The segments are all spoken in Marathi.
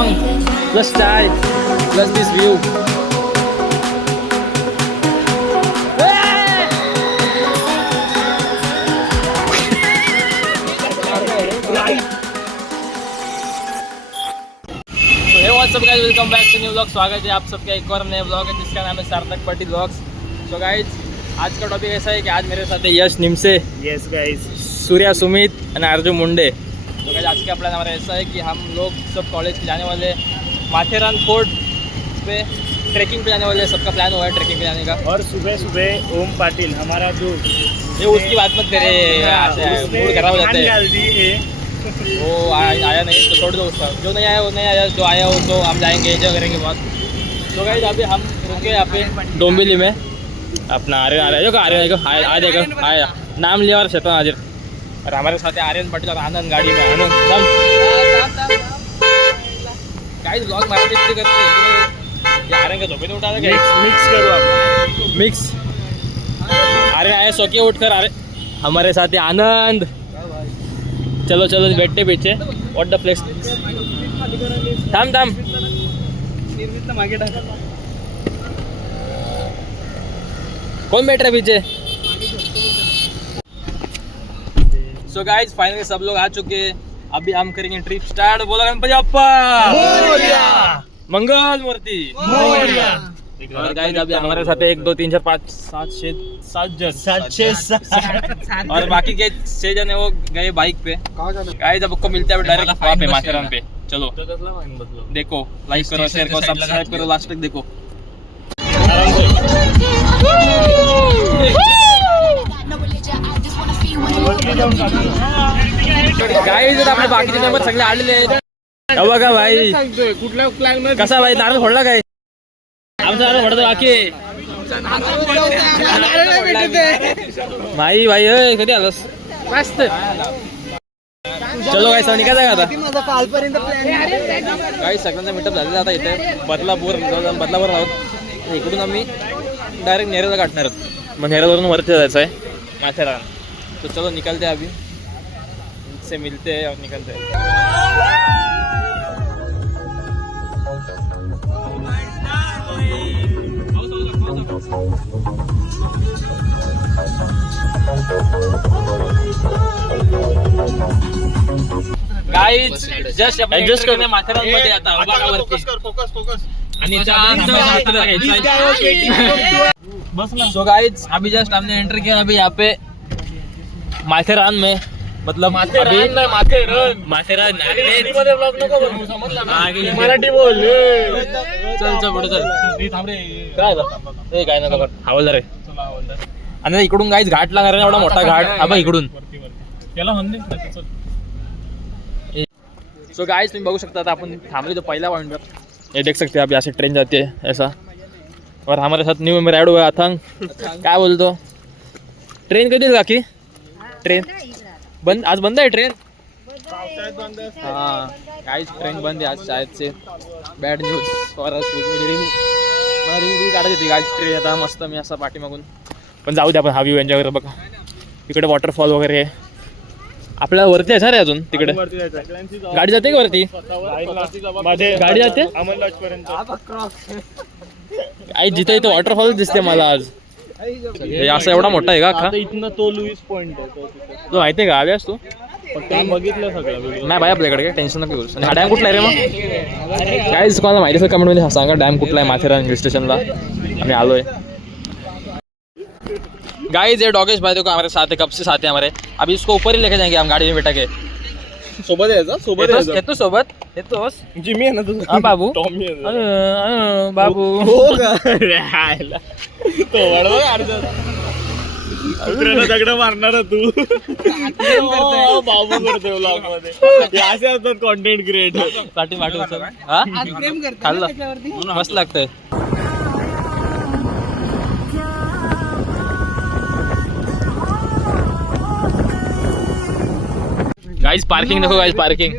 song plus chai plus this view. सब guys welcome back to new blog. स्वागत है आप सबका एक और नए ब्लॉग है जिसका नाम है सार्थक पाटिल ब्लॉग्स। सो गाइस आज का टॉपिक ऐसा है कि आज मेरे साथ है यश निमसे, यस गाइस, सूर्या सुमित और अर्जुन मुंडे। तो गाइस आज का प्लान हमारा ऐसा है कि हम लोग सब कॉलेज के जाने वाले माथेरान फोर्ट पे ट्रैकिंग पे जाने वाले। सबका प्लान हुआ है ट्रैकिंग पे जाने का। और सुबह सुबह ओम पाटिल हमारा जो ये उसकी बात मत करे, मूड खराब हो जाता है। वो आया नहीं तो छोड़ दो उसका, जो नहीं आया वो नहीं आया, जो आया वो तो हम जाएंगे एंजॉय करेंगे बहुत। तो गाइस अभी हम रुके यहाँ पे डोंबिवली में। अपना आर्यन आ रहा है, नाम लिया और शैतान हाजिर। और हमारे साथ है आर्यन पाटिल और आनंद गाड़ी में। आनंद चल गाइस ब्लॉग मराठी करते हैं। आर्यन का धोपे नहीं उठा था, मिक्स करो आप, मिक्स। आर्यन आया सो के उठकर। अरे हमारे साथ है आनंद। चलो चलो बैठते पीछे। व्हाट द फ्लेक्स, थांब थांब। कौन बैठ रहा है पीछे? सो गाइस फाइनली सब लोग आ चुके हैं। अभी हम करेंगे ट्रिप स्टार्ट। बोला गणपति बप्पा मंगल मूर्ति। और गाइस अभी हमारे साथ 1 2 3 4 5 7 6 और बाकी के 6 जने वो गए बाइक पे। गाइस अब आपको मिलते हैं डायरेक्ट वहाँ पे माथेरान पे। चलो देखो, लाइक करो, शेयर करो, सब्सक्राइब करो, लास्ट तक देखो। गाइस आपले बाकीचे मेंबर सगळे आलेले आहेत बघा भाई। कुठला प्लॅन कसा भाई? नारळ फोडला काय? आमचा नारळ फोडतो बाकी भाई भाई कधी आलोस? मस्त। चलो गाइस निघायचं का आता? गाइस सगळ्यांचा मीटअप झालेला आता इथे बदलापूर आहोत। इकडून आम्ही डायरेक्ट नेरळला गाठणार आहोत। मग नेरळवरून वरती जायचं आहे माथेरान। तो चलो निकलते हैं, अभी से मिलते हैं और निकलते हैं। गाइस जस्ट एडजस्ट करने माथेरान मध्ये आता फोकस आणि बस ना। सो गाइस अभी जस्ट हमने एंटर किया अभी यहाँ पे माथेरान में, मतलब माथेरान मराठी बोल। चल पुढे चल। काय नका हवालदार आहे। आणि इकडून गाइस घाट लागणार आहे, एवढा मोठा घाट। हा इकडून सो गाइस तुम्ही बघू शकता आता आपण थांबले तो पहिला पॉइंट पर। ये देख सकते हैं आप, यहाँ से ट्रेन जाती है ऐसा। और हमारे साथ न्यू मेंबर ऐड हुआ है अथंग। क्या बोलतो? ट्रेन कधी येईल काकी? ट्रेन बंद, आज बंद है ट्रेन। हाँ गाइस ट्रेन बंद है आज शायद से। Bad news for us. मला रिंग काढत होती गाइस ट्रेन आता मस्त मी असा पाठीमागून। पण जाऊ दे, आपण हा व्ह्यू एन्जॉय करू। बघा तिकडे वॉटरफॉल वगैरे आहे। आपल्याला वरती आहे रे अजून तिकडे गाडी जाते का वरती? गाडी जाते आई जिथे इथे वॉटरफॉल दिसते मला आज। असं एवढा मोठा आहे का अख्खा? इथनं तो लुईस पॉइंट आहे तो माहिती आहे का? आव्यास तू बघितलं सगळं? नाही भाई आपल्याकडे काही टेन्शन नको घेऊस। आणि हा डॅम कुठला आहे रे मग? गाइस तुम्हाला माहिती असेल कमेंटमध्ये सांगा डॅम कुठला आहे माथेरान हिल स्टेशनला आम्ही आलोय। गाइस ये डॉगेश भाई देखो हमारे साथ है, कब से साथ है हमारे। अभी इसको ऊपर ही लेके जाएंगे हम गाड़ी में बैठा के। सोबत यायचा, सोबत यायचा। येतो सोबत येतोस? जिमी आहे ना तुझा? हा बाबू टॉमी आहे बाबू। हो का? तो वाढवा अर्धा कुत्र्याला दगड मारणार तू। बाबू करतोय व्लॉग मध्ये असे असतात कंटेंट क्रिएटर। पाठी पाठवू सर। हा खाल्लं मस्त लागतंय। गाइस पार्किंग देखो गाइस, पार्किंग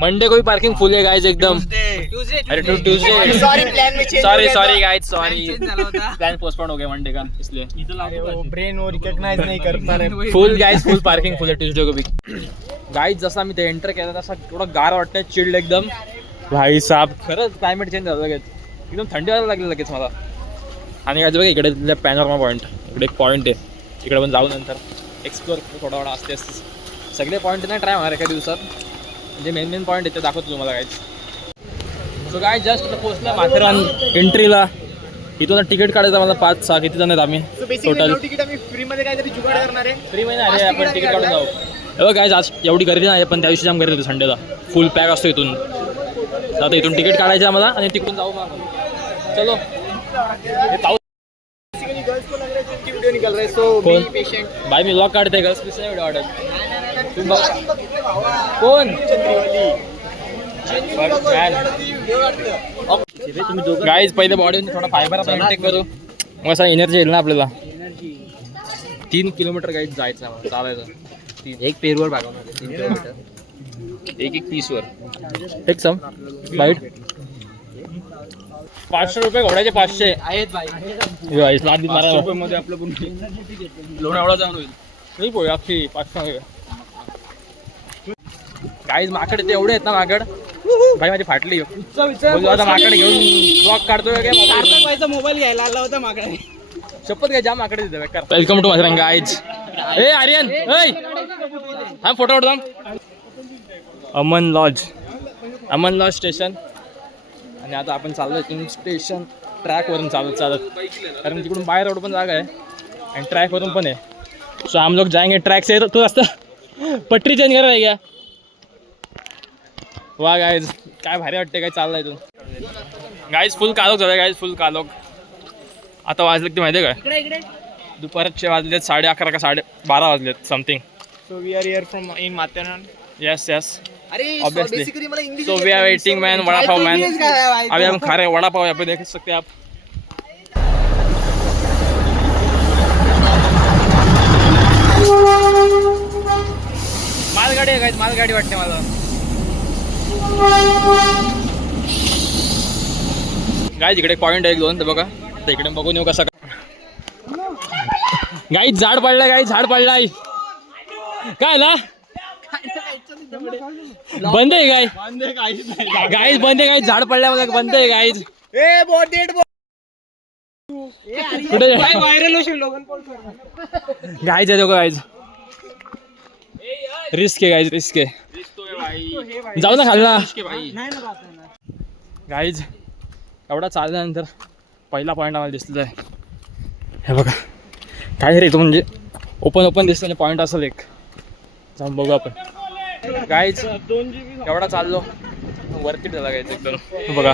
मंडे को भी पार्किंग फुल है गाइस एकदम। अरे Tuesday sorry guys, sorry plan postpone हो गया मंडे का, इसलिए ब्रेन वो रिकॉग्नाइज नहीं कर पा रहे। फुल गाइस, फुल पार्किंग फुल है ट्यूसडे को भी। गाइस जसा मी ते एंटर केला तसा थोडा गार वाटतंय, चिल्ड एकदम। भाई साहेब खरंच क्लायमेट चेंज झालं लगेच, एकदम थंडी व्हायला लागली लगेच मला. आणि काय बघा इकडे पॅनोरमा पॉईंट, इकडे एक पॉईंट आहे, इकडे पण जाऊ नंतर एक्सप्लोर थोडा थोडा असते. सगळे पॉईंट नाही ट्राय होणार एका दिवसात, म्हणजे मेन पॉईंट आहे ते दाखवतो तुम्हाला काय. सो काय जस्ट पोहोचला माथेरान एंट्रीला. इथून तिकीट काढायचं मला 5-6 किती जण आहेत आम्ही टोटल. तिकीट आम्ही फ्री मध्ये काहीतरी जुगाड करणार आहे. फ्री मध्ये अरे आपण तिकीट काढून जाऊ. बघा काय आज एवढी गर्दी नाही पण त्या दिवशी जाम गर्दी होती संडेला, फुल पॅक असतो इथून. आता इथून तिकीट काढायचं आम्हाला आणि तिकडून जाऊ मग. चलो पाऊस वीडियो निकल रहा है, so be patient. By me vlog काढते गर्ल्स पीस नाही व्हिडिओ काढत. कोण गाईज पहिले बॉडी थोडा फायबर आपण इंटेक करू, मग असा एनर्जी येईल ना आपल्याला. 3 किलोमीटर गाईज जायचं आम्हाला, चालायचं. एक पेरवर भागवणार 3 किलोमीटर, एक पीसवर एक सम बाईट. 500 रुपये घोड्याचे 500 आहेत भाई. मध्ये आपलं पण लोणावळा जाऊन होईल नाही पोय अख्खी 500. गाईज माकड ते एवढे आहेत ना, माकड भाई माझी फाटली. बोललो आता माकड घेऊन ब्लॉग काढतोय काय, मोबाईल घ्यायला आला होता माकडे. शपथ काय जाम माकडे देते बेकार. Welcome to Matheran guys. ए आर्यन ए हा फोटो काढतो. Aman Lodge station. आणि आता आपण चाललो इथून स्टेशन ट्रॅकवरून चालत, कारण तिकडून बाहेर रोड पण जागा आहे आणि ट्रॅकवरून पण आहे. सो हम लोग जाएंगे ट्रॅक से. तो रास्ता पटरी चेंज करा आहे क्या. वा गाईज काय भारी वाटते काय चाललंय तू. गाईज फुल कालोख झालं गाईज, फुल कालोख. आता वाजले ते माहिती आहे काय, दुपारचे वाजलेत 11:30 का 12:30 वाजलेत something. So we are here from in Matheran. Yes अरे Obviously. बेसिकली मला English. So we are waiting man, vada pav man. अभी हम खा रहे हैं वड़ा पाव, यहाँ पे देख सकते हैं आप. मालगाडी आहे काय, मालगाडी वाटते मला. गाईज इकडे पॉईंट आहे 1-2 तर बघा, तर इकडे बघून येऊ कसा. गाईज झाड पडलाय, गाईज झाड पडलाय. काय ना बंद आहे गाय, गाईज बंद आहे, गाईज झाड पडलाय मला बंद आहे गाईज. ए बॉट डेड कुठे व्हायरल होशील लोगन पॉल. गाईज आहे, गाईज रिस्क आहे, गाईज रिस्क आहे. जाऊ ना खाल्ला गाईज. एवढा चालल्यानंतर पहिला पॉईंट आम्हाला दिसलेला आहे. हे बघा काय रे तो, म्हणजे ओपन दिसतं पॉईंट असेल एक. जाऊन बघू आपण गाईज. एवढा चाललो वरती झाला गाईज एकदम. बघा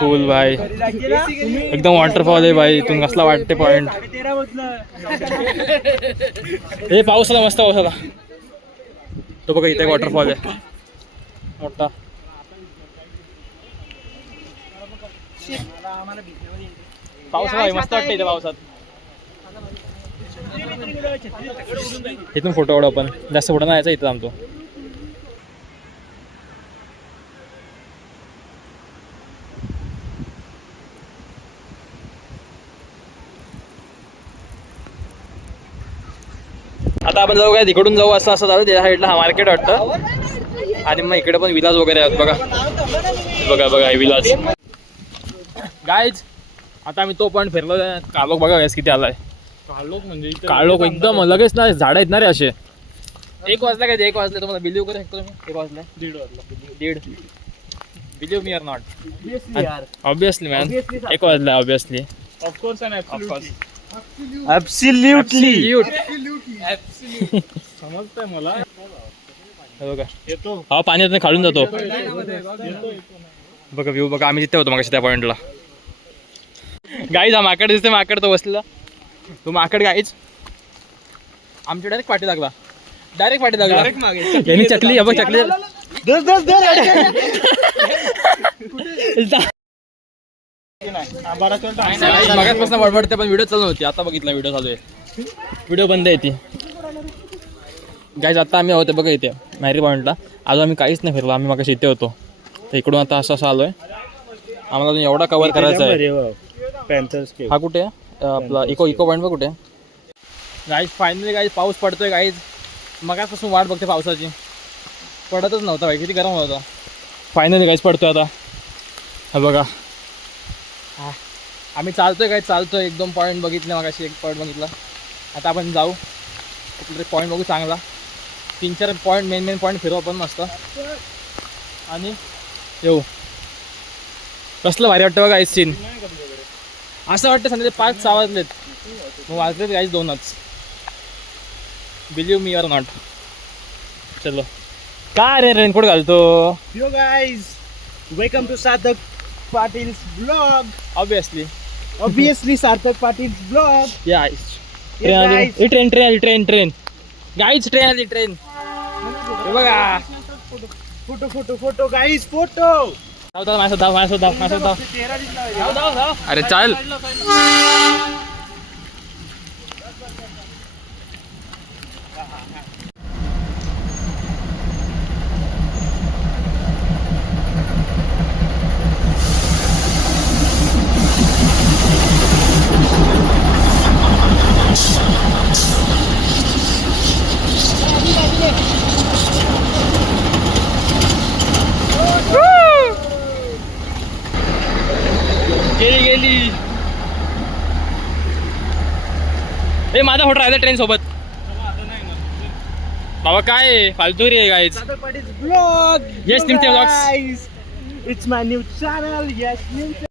फुल भाई एकदम वॉटरफॉल आहे भाई. इथून कसला वाटते पॉईंट. हे पाऊस आला, मस्त पाऊस आला. तो बघा इथे वॉटरफॉल आहे मोठा. पाऊस आहे मस्त वाटतं इथे पावसात. इथून फोटो काढू आपण, जास्त फोटो नाही यायचा इथं थांबतो. आता आपण जाऊ काय तिकडून जाऊ, असं जाऊ. त्या साईडला हा मार्केट वाटतं आणि मग इकडे पण विलाज वगैरे आहेत बघा. बघा विलाज गाईज. आता आम्ही तो पॉईंट फिरलो. कालोख बघा गॅस किती आलाय. कालोख म्हणजे कालोख एकदम लगेच ना, झाड आहेत ना रे असे. 1 वाजला काय, 1 वाजले तुम्हाला बिलीव्ह करू शकतो तुम्ही. 1 वाजला 1:30 believe me or not. Obviously man 1 वाजला ऑब्विसली. ऑफकोर्स अँड ॲब्सोल्युटली समजतंय मला. बघा येतो हा पाण्यात खालून जातो. बघा व्ह्यू बघा. आम्ही तिथे होतो मग त्या पॉईंटला. गाईज हा माकड दिसते, माकड तो बसलेला तो माकड. गाईज आमच्या डायरेक्ट पाठी लागला, डायरेक्ट पाठी लागला. यांनी चकली बघ चकली मगाचपासून बडबडते पण व्हिडिओ चालू होती. आता बघितला व्हिडिओ चालू आहे, व्हिडिओ बंद आहे ती. गाईज आता आम्ही आहोत बघा इथे मॅरी पॉईंटला. आज आम्ही काहीच नाही फिरलो, आम्ही मगाशी इथे होतो. तर इकडून आता असं आलोय. आम्हाला अजून एवढा कव्हर करायचा आहे. हा कुठे आहे आपला इको पॉईंट बघ कुठे. गाईज फायनली गाईज पाऊस पडतोय. गाईज मगाचपासून वाट बघते पावसाची, पडतच नव्हता भाई. किती गरम होता. फायनली गाईज पडतोय आता. हा बघा आम्ही चालतोय काय चालतोय. 1-2 पॉईंट बघितले मगाशी, 1 पॉईंट बघितला. आता आपण जाऊ कुठले पॉईंट बघू चांगला. 3-4 पॉईंट मेन पॉईंट फिरू आपण मस्त आणि येऊ. कसलं भारी वाटतं बघा गाईज सीन. असं वाटतं संध्याकाळी 5-6 वाजलेत, मग वाजलेत गाईज 2च. Believe me or not. चलो काय रे रेनकोट घालतो. Yo guys, welcome to Sarthak Patil's blog. Obviously Sarthak Patil's blog. या ट्रेन गाईज ट्रेन हे बघा. Photo guys, photo. धाव. अरे चाल. गेली. ए माझा फोटो राहिला ट्रेन सोबत. बाबा काय फालतू रे guys. Sarthak Patil's blog. Yes, Nimte Vlogs. It's my new channel. Yes Nimte.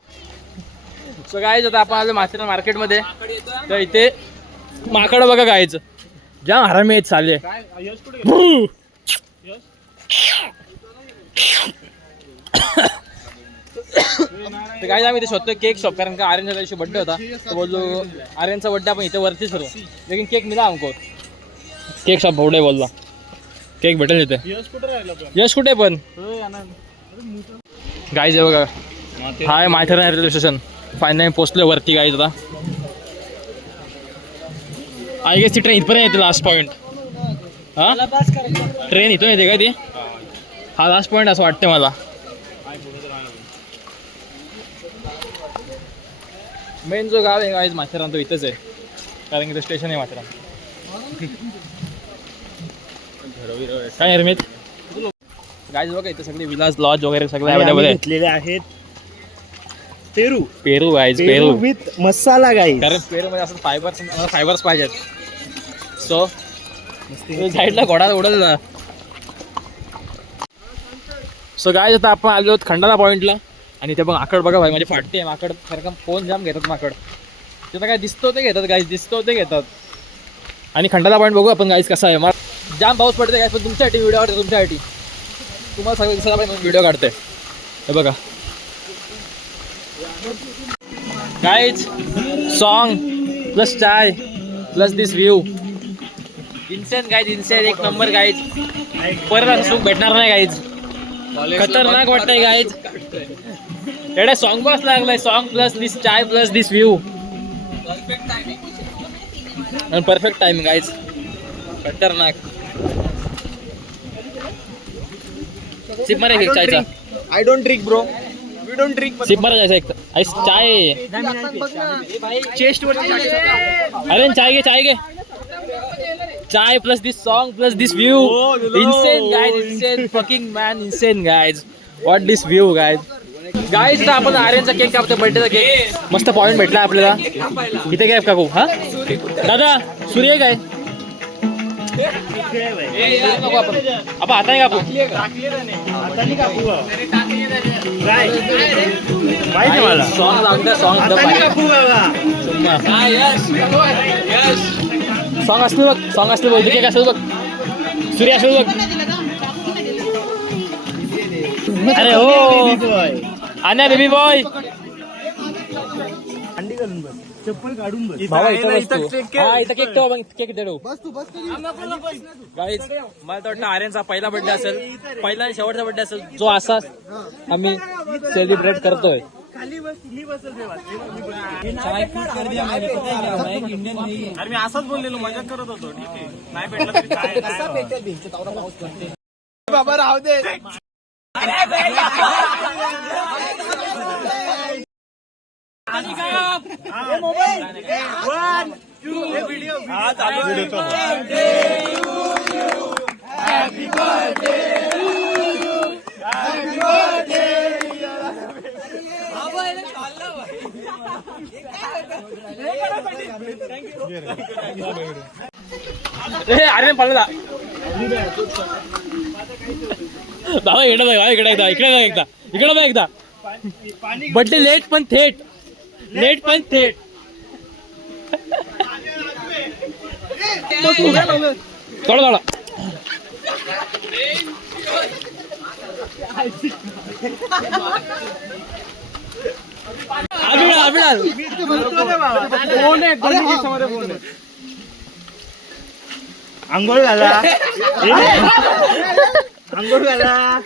So guys आता आपण आलो माथेरान मार्केटमध्ये. तर इथे माकड बघा गाईज, जाम हरामी आहेत चालले. तर काय आम्ही इथे शोधतोय केक शॉप, कारण का आर्यनच्या दिवशी बड्डे होता. तर बोललो आर्यनचा बड्डे आपण इथे वरतीच करू, लेकिन केक मिला हमको. केक शॉप बोलडे बोलला केक भेटेल इथे. यश कुठे पण गाईज आहे बघा. हाय माथेरान रेल्वे स्टेशन. फायनली पोचलो वरती गाईज. आता आय गेस ती ट्रेन इथपर्यंत येते लास्ट पॉईंट. हां ट्रेन इथून येते का ती. हा लास्ट पॉईंट असं वाटतं मला. मेन जो गाव आहे गाईज माथेरान तो इथंच आहे, कारण की ते स्टेशन आहे माथेरान. काय निर्मित गाईज बघा इथे सगळे विलास लॉज वगैरे सगळे अवेलेबल घेतलेले आहेत. पेरू गाईज पेरू विथ मसाला गाईस. कारण पेरू मध्ये असं फायबर्स पाहिजेत. सो साईडला घोडा उडल ना. सो गाईज आता आपण आलो खंडाला पॉईंटला, आणि ते बघ माकड बघा भाई माझी फाटते माकड. सारखं फोन जाम घेतात माकड. तिथं काय दिसतो ते घेतात गाईज, दिसतो ते घेतात. आणि खंडाला पॉईंट बघू आपण गाईज कसा आहे. मला जाम पाऊस पडते गाईज, पण तुमच्यासाठी व्हिडिओ काढते, तुमच्यासाठी तुम्हाला सगळं दिसायला पाहिजे व्हिडिओ काढते. हे बघा guys, song plus chai plus this view. Insane guys, insane एक नंबर गाईज. परत असं सुख भेटणार नाही गाईज. खतरनाक वाटतंय गाईज. एवढा सॉन्ग बस लागलाय. Song plus this chai plus this view. Perfect time guys. खतरनाक. सिप मारा एक चायचा. I don't drink bro, we don't drink. Sip मारा जायचा एक आईस चाय. चेस्ट वर. अरे चाय घे. Chai plus this song plus this view. Insane guys, insane fucking man, insane guys. What this view guys. Guys तर आपण आर्यनचा केक कापतो, बर्थडेचा केक. मस्त पॉईंट भेटला आपल्याला. इथे काय काकू. हा दादा सूर्य काय नको आपण हाताने कापू. सॉन्ग लागतं. सॉन्ग असले बघ. सॉन्ग असले बोलते केक असेल बघ. सूर्य असेल बघ. अरे हो आण्या बेबी बॉय. चप्पल काढून बस. भावा इथं बसतो. हा इथं केक ठेवा. केक दे गाईज. मला तर वाटतं आर्यनचा पहिला बर्थडे असेल, पहिला आणि शेवटचा बर्थडे असेल जो असा आम्ही सेलिब्रेट करतोय. अरे मी असंच बोललेलो, मजा करत होतो. ठीक आहे, नाही भेटला बाबा राहू दे. One two video. Happy birthday. अरे पडला बाबा इकडे बघ इकडे एकदा इकडे बघ एकदा इकडे बघ एकदा बड्डे लेट पण थेट थोडा आंघोळ झाला आंघोळ झाला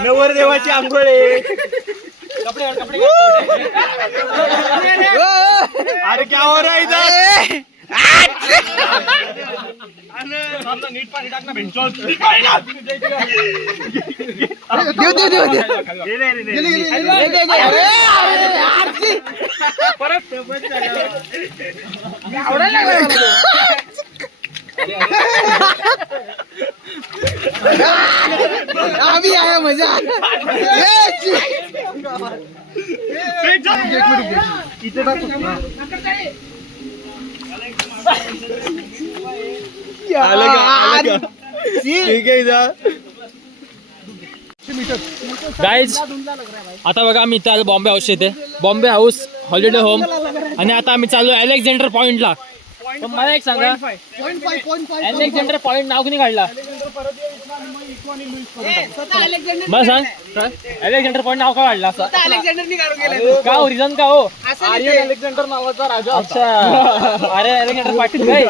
नवर देवाची आंघोळ आहे अरे क्या हो रहा है इधर नीट पाणी टाक ना भेंचोद परत अभी आया मजा गाईज आता बघा आम्ही इथे आलो बॉम्बे हाऊस येते बॉम्बे हाऊस हॉलिडे होम आणि आता आम्ही चाललो अलेक्झांडर पॉइंटला. पण मला एक सांगा अलेक्झांडर पॉइंट नाव कुणी काढला मला सांग अलेक्झांडर पॉइंट नाव का काढला का हो रिझन का हो आर्यन अलेक्झांडर नावाचा राजा. अच्छा अरे अलेक्झांडर पाटील काय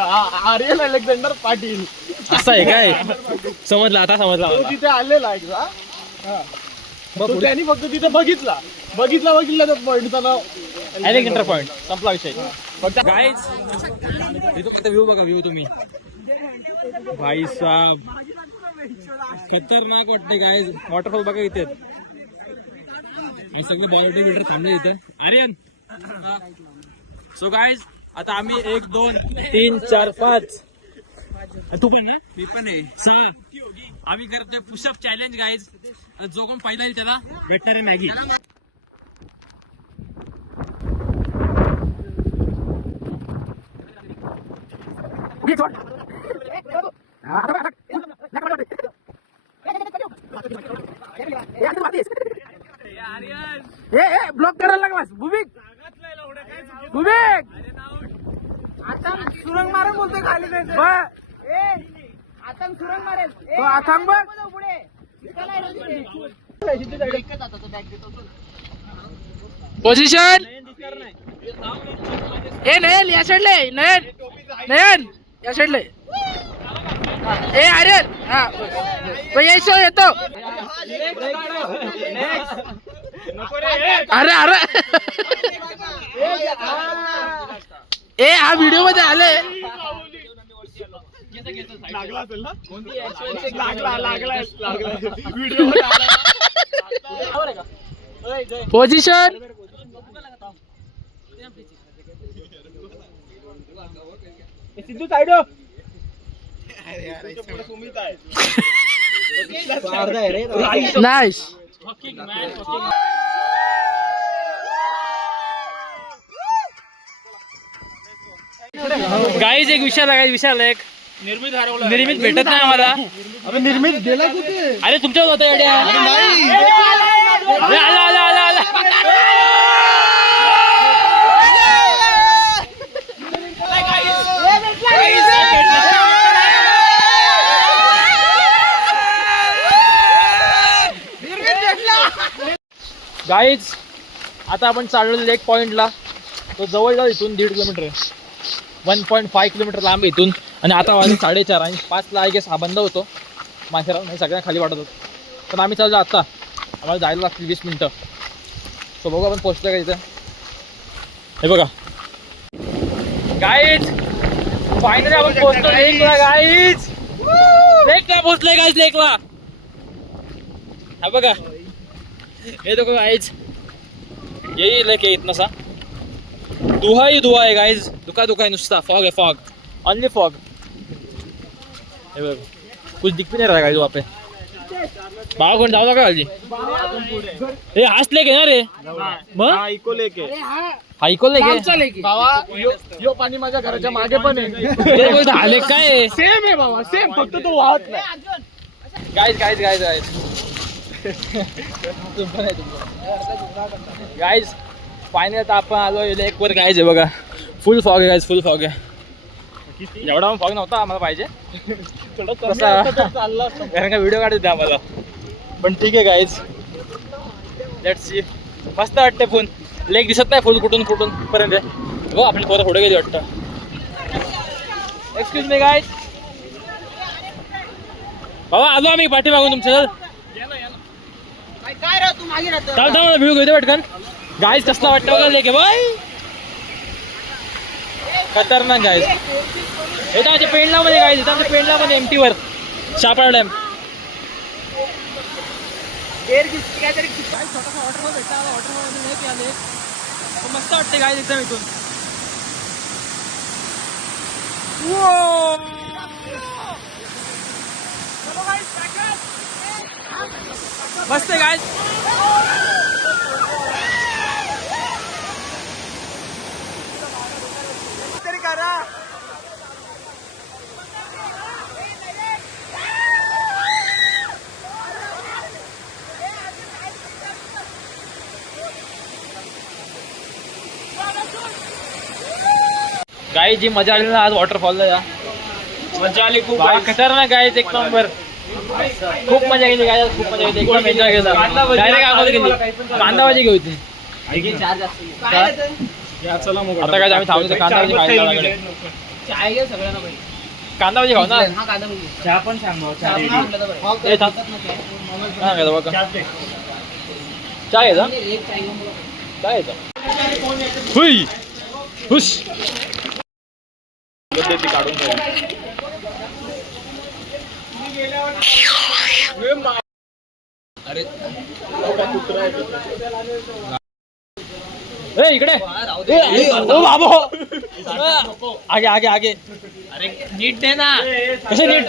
आर्यन अलेक्झांडर पाटील असं आहे काय समजला आता समजला तो तिथे आलेला एकदा तो त्यांनी फक्त तिथे बघितला तर पॉइंटचं नाव अलेक्झांडर पॉइंट संपला विषय. गाईज इथं व्ह्यू बघा व्ह्यू तुम्ही भाई साहब खतरनाक वाटते गाईज वॉटरफॉल बघा इथे सगळे बॉर्डर बिल्डर थांबले इथे आर्यन. सो गाईज आता आम्ही 1 2 3 4 5 तू पण ना मी पण आहे 6 आम्ही करतोय पुशअप चॅलेंज गाईज. जो कोण पहिला येईल त्याला भेटणार आहे मॅगी. ब्लॉक करायला लागलास भूमिक आता सुरंग मारेल बोलतोय खाली आता सुरंग मारेल आता पुढे पोझिशन ए नयन या साईडले नयन या साईडले ए आर्यन हा यायचं येतो अरे अरे ए हा व्हिडिओ मध्ये आले लागला असेल ना लागला video position Sidhu side Sumit आहे नाईस गाईज एक विशाल एक निर्मित भेटत नाही आम्हाला. निर्मित गेला कुठे अरे तुमच्या होता एवढ्या आला गाईज आता आपण चाललो लेक पॉइंटला. तो जवळ इथून 1.5 किलोमीटर आहे 1.5 किलोमीटर लांब इथून. आणि आता वाजले 4:30 आणि 5ला आय गेस हा बंद होतो माथेरान म्हणजे सगळ्यांना खाली वाटत होतं. पण आम्ही चाललो आता आम्हाला जायला लागतील 20 मिनटं. सो बघू आपण पोहोचतो का इथं. हे बघा गाईज फायनली आपण पोहोचतो लेकला. Guys लेकला पोहोचलोय guys लेकला. हा बघा हे तो गाईज यही लेक आहे इथनं सा दुहा ही दुहा है गाइज. दुका है नुसता फॉग है फॉग ओनली फॉग. कुछ दिख भी नहीं रहा गाइज वहाँ पे. बाबा कोण जाऊ नका काळजी हे हसले की ना रे मग हा इको लेके हा इकोल आमचा लेकी. बाबा यो पाणी माझ्या घराच्या मागे पण आहे आले काय सेम आहे बाबा सेम फक्त तो वाहत नाही गाईज गाईज फायनल आता आपण आलो एक वर गाईज आहे बघा फुल फॉग आहे गाईज फुल फॉग आहे एवढा फॉग नव्हता आम्हाला पाहिजे तसा कारण का व्हिडिओ काढत होते आम्हाला पण ठीक आहे गाईज लेट्स सी मस्त वाटते फोन लेक दिसत नाही फुल कुठून पर्यंत हो आपली पोरं पुढे गेली वाटतं एक्सक्यूज मी गाईज बाबा आलो आम्ही पाठी मागून तुमच्या काय रे तू मागे राहतो चाल मला व्हिडिओ घेतो पटकन गाईज कसला वाटतं बघा लेके बाय खतरनाक गाईज येतं आमच्या पेंडलामध्ये गाईज येतं आमच्या पेंडलामध्ये एमटीवर शापाळ डॅम छोटासा वॉटरफॉल भेटला वॉटरफॉल नाही आले मस्त वाटते गाईज एकदम इथून मस्त आहे गाईज तरी करा गाईज जी मजा आली ना आज वॉटरफॉलला या मजा आली खूप खतरनाक गाईज एक नंबर खूप मजा केली गाईज खूप मजा केली एकदम एन्जॉय केला डायरेक्ट आम्हाला गेली कांदाभाजी घेऊ होती चला मग आता काय आम्ही थांबलो कांदाभाजी खायला लागले कांदाभाजी खाऊ ना चहा पण सांग ए, थांब. हा, घेतो बघा. चहा घ्यायचा काय घ्यायचा हुई हुश काढून अरे ए इकडे ओ बाबो आगे आगे आगे अरे नीट दे ना कसे नीट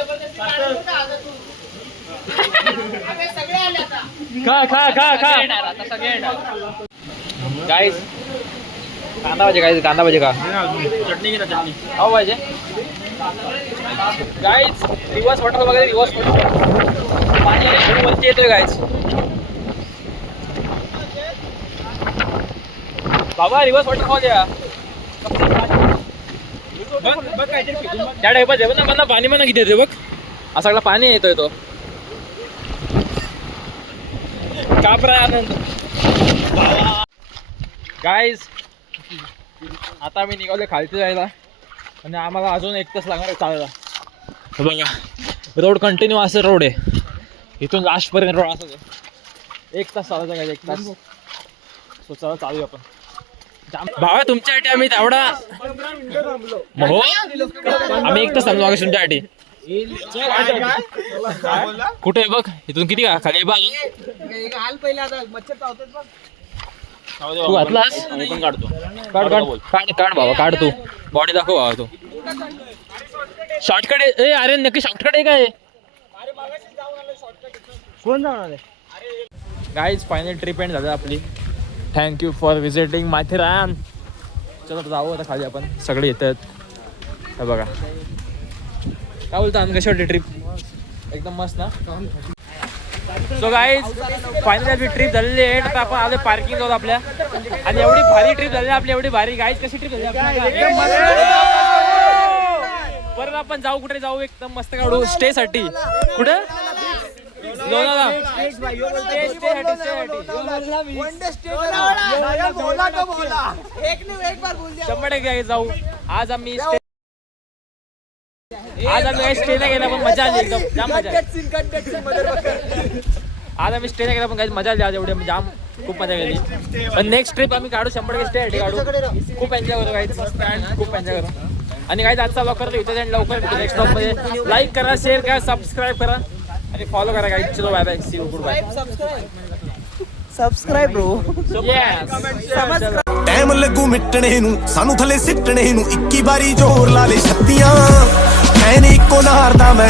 खा खा खा खा गाईस कांदा भाजी गाईस कांदा भाजी खा चटणी घे ना चटणी खाऊ पाहिजे गाईस रिवर्स वॉटर वगैरे रिवर्स वॉटर पाणी वरती येतोय गाईस बाबा रिवर्स वॉटरफॉल या त्या टाईपच आहे ना मला पाणी म्हणा किती येते बघ हा सगळा पाणी येतोय तो कापरा आनंद गाईज आता आम्ही निघालो खालती जायला आणि आम्हाला अजून 1 तास लागणार आहे चालायला बघा रोड कंटिन्यू असं रोड आहे इथून लास्टपर्यंत रोड असं आहे 1 तास चालायचा काय 1 तास सो चला चालू आपण भावा तुमच्यासाठी आम्ही तेवढा हो आम्ही 1 तास थांबलो मागे तुमच्यासाठी कुठे बघ इथून किती का खाली बघ हाल पहिले आता मच्छर चावतात बघ तू घातलास पण काढतो काढ काढ काढ काढ भावा काढ तू बॉडी दाखव भावा तू शॉर्टकट आहे अरे नक्की शॉर्टकट आहे काय कोण जाणार आहे गाईज फायनल ट्रिप एंड झालं आपली थँक्यू फॉर विजिटिंग माथेरान चला जाऊ आता खाली आपण सगळे येतात हे बघा काय बोलता कशी वाटली ट्रिप एकदम मस्त ना सो गाईज फायनल आपली ट्रिप झालेली आहे आता आपण आलो पार्किंग जाऊ आपल्या आणि एवढी भारी ट्रिप झाली आपली एवढी भारी गाईज कशी ट्रिप झाली परत आपण जाऊ कुठे जाऊ एकदम मस्त काढू स्टे साठी कुठं लोणावळा शंभर टक्के जाऊ आज आम्ही स्टे नाही गेला पण मजा आली एकदम जाम मजा आज आम्ही स्टे नाही गेला पण काही मजा आली आज एवढी जाम खूप मजा गेली पण नेक्स्ट ट्रिप आम्ही काढू 100% स्टे काढू खूप एन्जॉय करू काही खूप एन्जॉय करू आणि काही आजचा ब्लॉग करतो इथे लवकर नेक्स्ट ब्लॉग मध्ये लाईक करा शेअर करा सबस्क्राईब करा आणि फॉलो करा गाईज चलो bye bye see you goodbye subscribe bro time ਲੱਗੂ ਮਿਟਣੇ ਨੂੰ ਸਾਨੂੰ ਥੱਲੇ ਸਿੱਟਣੇ ਨੂੰ 21 ਵਾਰੀ ਜ਼ੋਰ ਲਾ ਲੈ ਛੱਤੀਆਂ ਐ ਨੀ ਇੱਕੋ ਨਾਰ ਦਾ ਮੈਂ